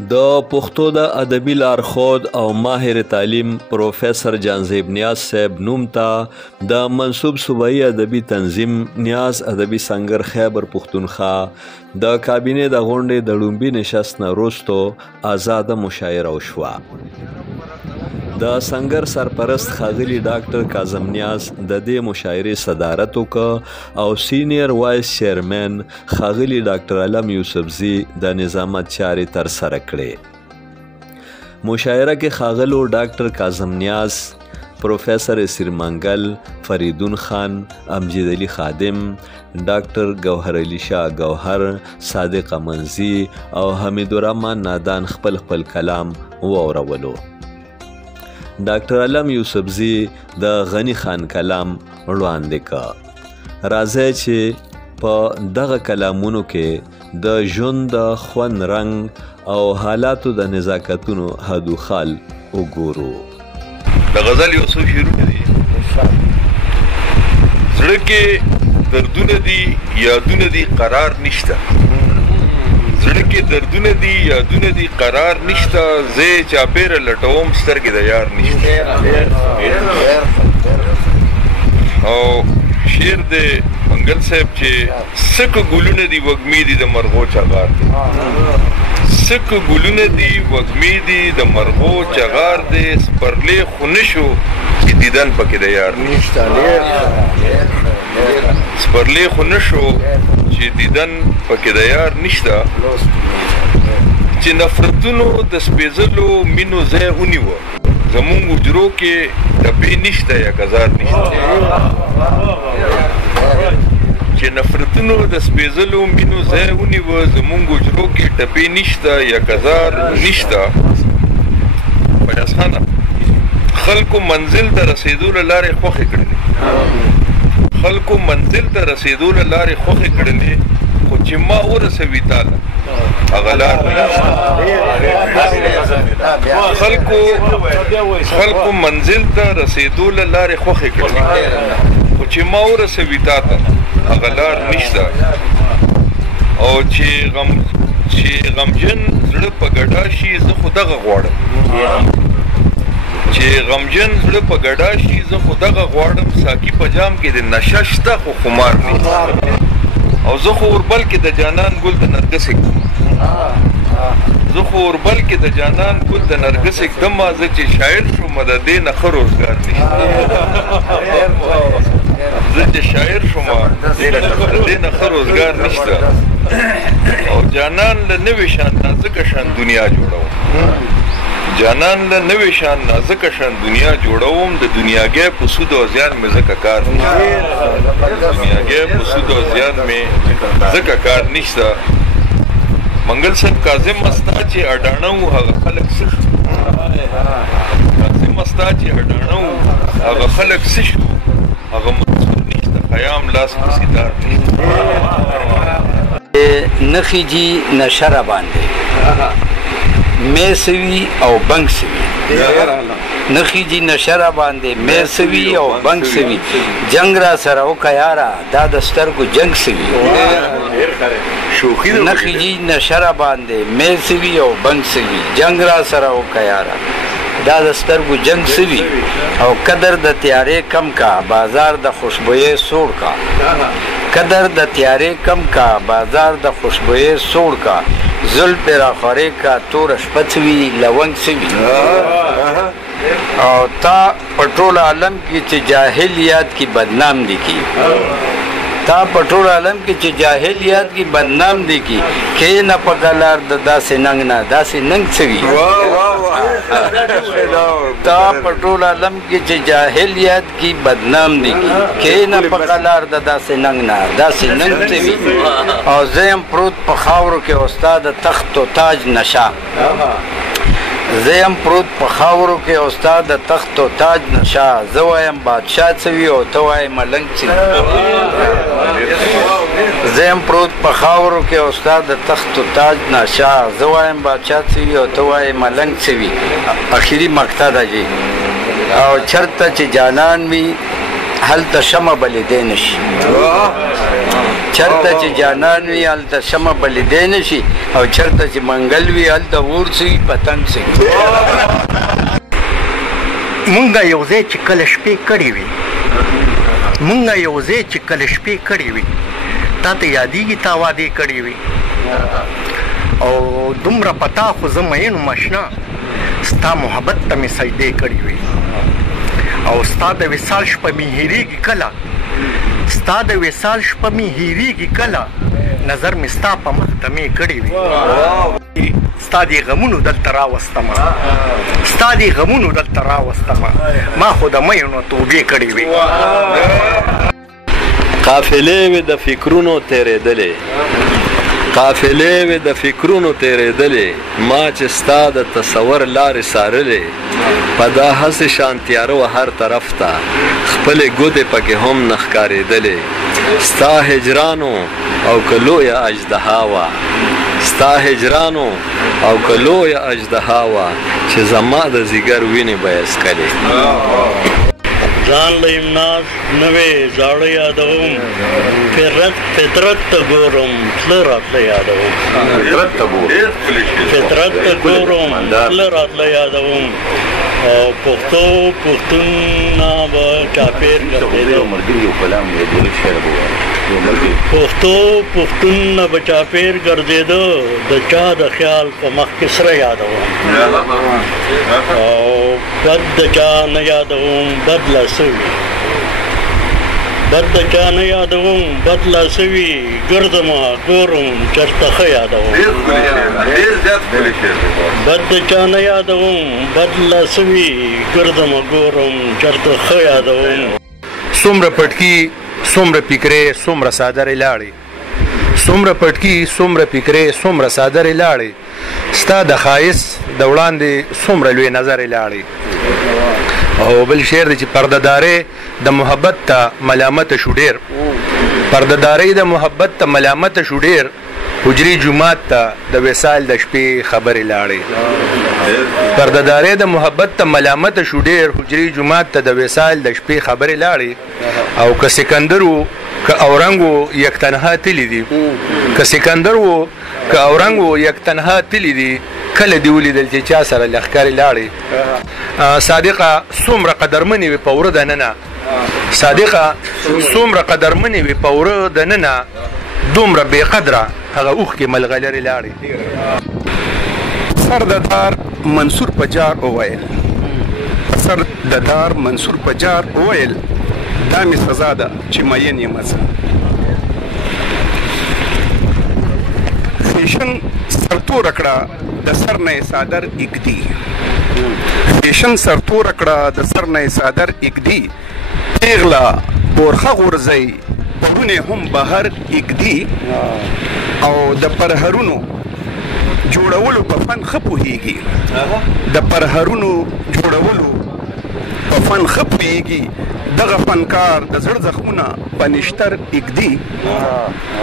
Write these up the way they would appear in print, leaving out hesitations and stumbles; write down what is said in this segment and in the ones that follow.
د پښتو د ادبي لارښود او ماهر تعلیم پروفیسر جانزیب نیاز صاحب نوم ته د منصوب صوبایي ادبي تنظیم نیاز ادبي سنگر خیبر پښتونخوا د کابینې د غونډې د لومبي نشست نه وروستو آزاده مشاعره وشوه. د سنگر سرپرست ښاغلي ډاکټر کاظم نیاز د دې مشاعرې صدارت وکړ او سینیر وایس چیرمن ښاغلي ډاکټر علم یوسفزي د نظامت چارې ترسره کړې. مشاعره کې ښاغلو ډاکټر کاظم نیاز، پروفیسر سیرمنګل، فریدون خان، امجد علي خادم، ډاکټر ګوهر علي شاه ګوهر، صادق منزي او حمید الرحمن نادان خپل کلام واورولو. ډاکټر علم یوسفزي د غني خان کلام وړاندې کړ. راځئ چې په دغه کلامونو کې د ژوند د خوند رنګ او حالاتو د نزاکتونو حد و خال وګورو. د غزل یو څو شعرونه دي. زړه کې دردونه دي، یادونه دي، قرار نشته. زړه کې دردونه دي، یادونه دي، قرار نشته. زه چاپېره لټوم سترګې د یار نشته. او شعر د منګل صاحب چې سکه ګلونه دي وږمې دي د مرغو چغار دی. سکه ګلونه دي وږمې دي د مرغو چغار دی. سپرلی خو نشو چې دیدن پکې د یار نشته. سپرلی خو نشو چې دیدن پکې د یار نشته. چې نفرتونو د سپېڅلو مینو ځای ونیوه. زمونږ حجرو کې ټپې نشته یا کزار نشته. چې نفرتونو د سپېڅلو مینو ځای ونیوه. زمونږ حجرو کې ټپې نشته یا کزار نشته. فیاض خانه خلکو منزل ته رسېدو له لارې خوښې کړلې. خلکو منزل ته رسېدو له لارې خوښې کړلې، خو چې ما ورسوي تاله هغه لار خلکو منزل ته رسېدو له لارې خوښې کړلې، خو چې ما ورسوي تاته هغه لار نشته. او چې غمجن زړه په ګډا شي زه خو دغه غواړم. چې غمجن زړه په ګډا شي زه خو دغه غواړم. ساقي په جام کې د نشه شته خو خمار نه. او زه خو اوربل کې د جانان ګل د نرګس اکدم. زه خو اوربل کې د جانان ګل د نرګس اکدم. زه چې شاعر شوم د دې نه ښه روزګار نشته. زه چې شاعر شوم د دې نه ښه روزګار نشته. او جانان له نوې شان نازکه شان دنیا جوړوم. جانان له نوې شان نازکه شان دنیا جوړوم. د دنیاګۍ په سود او زیان مې ځکه کار نشته. دنیاګۍ په سود او زیان مې ځکه کار نشته. منګل صاحب کاظم مستا چې اډاڼه وو هغه خلک څه شو. کاظم مستا چې اډاڼه وو هغه خلک څه شو. هغه منصور نشته خیام لاس په سیدار نشته. نخی جی نشره باندې می سوي او بنګ سوي. نخی جی نشره باندې می سوي او بنګ سوي. جنگ را سره وکه یاره دا د سترګو جنګ سوي. نخی جی نشره باندې می سوي او بنګ سوي. جنگ را سره وکه یاره دا د سترګو جنگ سوي. او قدر د تیارې کم کا بازار د خوشبویې سوړ کا. قدر د تیارې کم کا بازار د خوشبویې سوړ کا. زلف را خورې کا تور شپه سوي لونګ سوي. او تا په ټول عالم کې چې جاهل یاد کی بدنام دي کی. تا په ټول عالم کې چې جاهل یاد کی بدنام دي کی. کې نه په ګلار د داسې ننګ نه داسې ننګ سوي. تا په ټول عالم کې چې جاهل یاد کی بدنام دي کی. کې نه په ګلار د داسې ننګ نه داسې ننګ سوي. او زه یم پروت په خاورو کې استاد تخت و تاج نشه. زه یم پروت په خاورو کې استاد تخت و تاج نشه. زه وایم بادشاه سوي او ته وایې ملنګ سوي. زه یم پروت په خاورو کې استاد تخت و تاج نشه. زه وایم بادشاه سوي او ته وایې ملنګ سوي. اخري مقطع ده جی. او چرته چې جانان وي هلته شمع بلیدی نشي. چرته چې جانان وي هلته شمه بلیدی نه شي او چرته چې منګل وي هلته اور سوي پتنګ سوي مونږه یو ځای چې کله شپې کړې وي مونږه یو ځای چې کله شپې کړې وي تا ته یادېږي تا وعدې کړې وي او دومره پتا خو زه مین وم اشنا ستا محبت ته مې سجدې کړې وي او ستا د وصال شپه مې هېرېږي کله ستا د وصال شپه مې هېرېږي کله نظر مې ستا په مخ ته مې کړې وي ستا دې غمونو دلته راوستمه ستا دې غمونو دلته راوستمه ما خو د مینو توبې کړې وي قافلې وې د فکرونو تېرېدلې قافلې وې د فکرونو تېرېدلې ما چې ستا د تصور لارې څارلې په دا هسې شان تیاره وه هر طرف ته خپلې ګوتې پکې هم نه ښکارېدلې ستا هجرانو او که لویه اژدها وه ستا هجرانو او که لویه اژدها وه چې زما د ځیګر وینې به یې څکلې ځان له امناز نوې زاړه یادوم فطرت ته ګورم تله راتله یادوم فطرت ته ګورم تله راتله یادوم او پښتو پښتون نه به چاپېر ګرځېده پښتو پښتون نه به چاپېر ګرځېده د چا د خیال په مخ کې سره یادوم او بد د چا نه یادوم بد لا سوي بد د چا نه یادوم بد لا سوي ګرځم ګورم چېرته ښه یادوم بد د چا نه یادوم بد لا سوي ګرځم ګورم چېرته ښه یادوم څومره پټکي څومره فکرې څومره سادرې لاړې څومره پټکي څومره فکرې څومره سادرې لاړې ستا د ښایست د وړاندې څومره لوی نظرې لاړې او بل شعر دی چې پردهدارۍ د محبت ته ملامته شو ډېر پردهدارۍ د محبت ته ملامته شو ډېر حجري جومات ته د وصال د شپې خبرې لاړې پردهدارۍ د محبت ته ملامته شو ډېر حجري جومات ته د وصال د شپې خبرې لاړې او که سکندر و که اورنګ و یک تنها تللی دي که سکندر و که اورنګ و یک تنها تللی دي کله دې ولیدل چې چا سره لښکرې لاړې صادقه څومره قدرمنې وې په وره دننه صادقه څومره قدرمنې وې په وره دننه دومره بې قدره هغه اوښکې ملغلرې لاړې سر د دار منصور پجار وویل سر د دار منصور پجار وویل دا مې سزا ده چې مین یم زه فیشن سرتوره کړه د سر نه یې څادر ایږدي فیشن سرتوره کړه د سر نه یې څادر ایږدي پیغله بورخه غورځئ پهونه هم بهر ایږدي او د پرهرونو جوړولو په فن ښه پوهېږي د پرهرونو جوړولو په فن ښه پوهېږي دغه فنکار د زړه زخمونه په نشتر ایږدي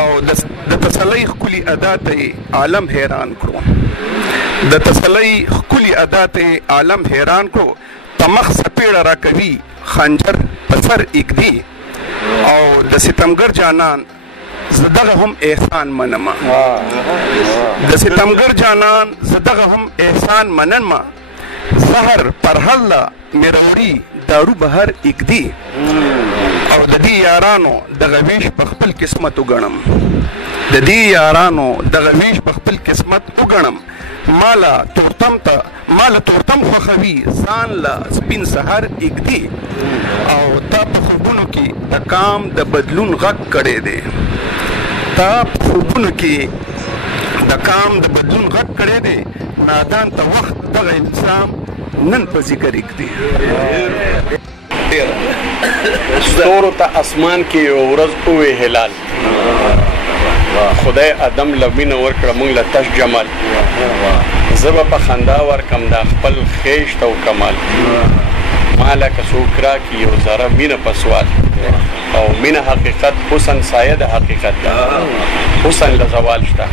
او د تسلۍ ښکلي ادا ته یې عالم حیران کړو د تسلۍ ښکلي ادا ته یې عالم حیران کړو په مخ څپېړه راکوي خنجر په سر ایږدي او د ستمګر جانان زه دغه هم احسان منمه د ستمګر جانان زه دغه هم احسان منمه زهر پرهله مې راوړي دارو بهر ایږدي او د دې یارانو دغه ویش په خپل قسمت وګڼم د دې یارانو دغه ویش په خپل قسمت وګڼم ماله تورتم خوښوي ځان له سپین سهار ایږدي او تا په خوبونو کې د کام د بدلون غږ کړی دی تا په خوبونو کې د کام د بدلون غږ کړی دی نادان ته وخت دغه الزام نن په ذکر ایږدي ستورو ته اسمان کې یو ورځ ووې هلال خدای ادم له مینه ورکړه موږ له تش جمال زه به په خندا ورکم دا خپل خیشت او کمال ما لکه څوک راکړي یو ذره مینه په سوال او مینه حقیقت حسن سایه د حقیقت ده حسن له زوال شته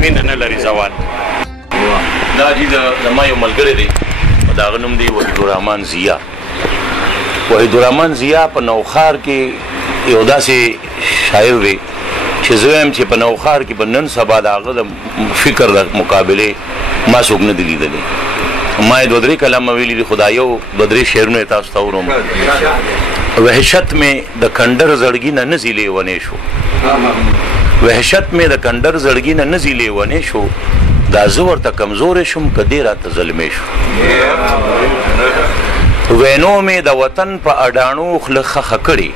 مینه نه لري زوال دا جي زما یو ملګری دی د هغه نوم دی وحیدالرحمن ضیا وحیدالرحمن ضیا په نوخار کې یو داسې شاعر دی چې زه وایم چې په نوښار کې په نن سبا د هغه د فکر د مقابلې ما څوک نه دي لیدلی. ما یې 2-3 کلمه ویلي دي، خو دا یو 2-3 شعرونه یې تاسو ته وروم. وحشت میں د کندر زړګي نه نزی لیونی شو، وحشت میں د کندر زړګي نه نزی لیونی شو، دا زه ورته کمزوری شم که دی راته ظلمی شو. وینو مې د وطن په اډانو خوله خښه کړې،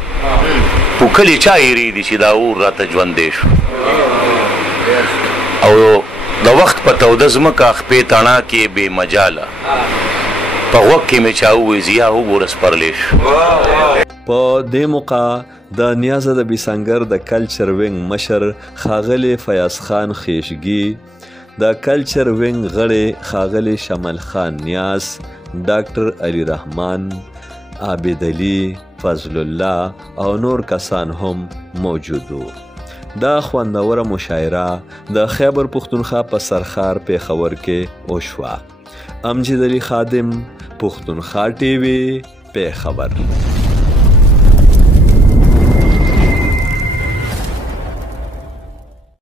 پوکلې چا ایرې دي چې دا اور راته ژوندی شو. او د وخت په توده ځمکه خپې تڼا کې بې مجاله، په غوږ کې مې چا ووایي ضیا وګوره سپرلی شو. په دې موقع د نیاز ادبي سنګر د کلچر وینګ مشر ښاغلی فیاض خان خیشګي، د کلچر وینګ غړي ښاغلی شمل خان نیاز، ډاکټر علی رحمان، عابد علي، فضل الله او نور کسان هم موجود وو. دا خوندوره مشاعره د خیبر پښتونخوا په سرخار پیښور کې وشوه. امجد علي خادم، پښتونخوا ټي وي، پیښور.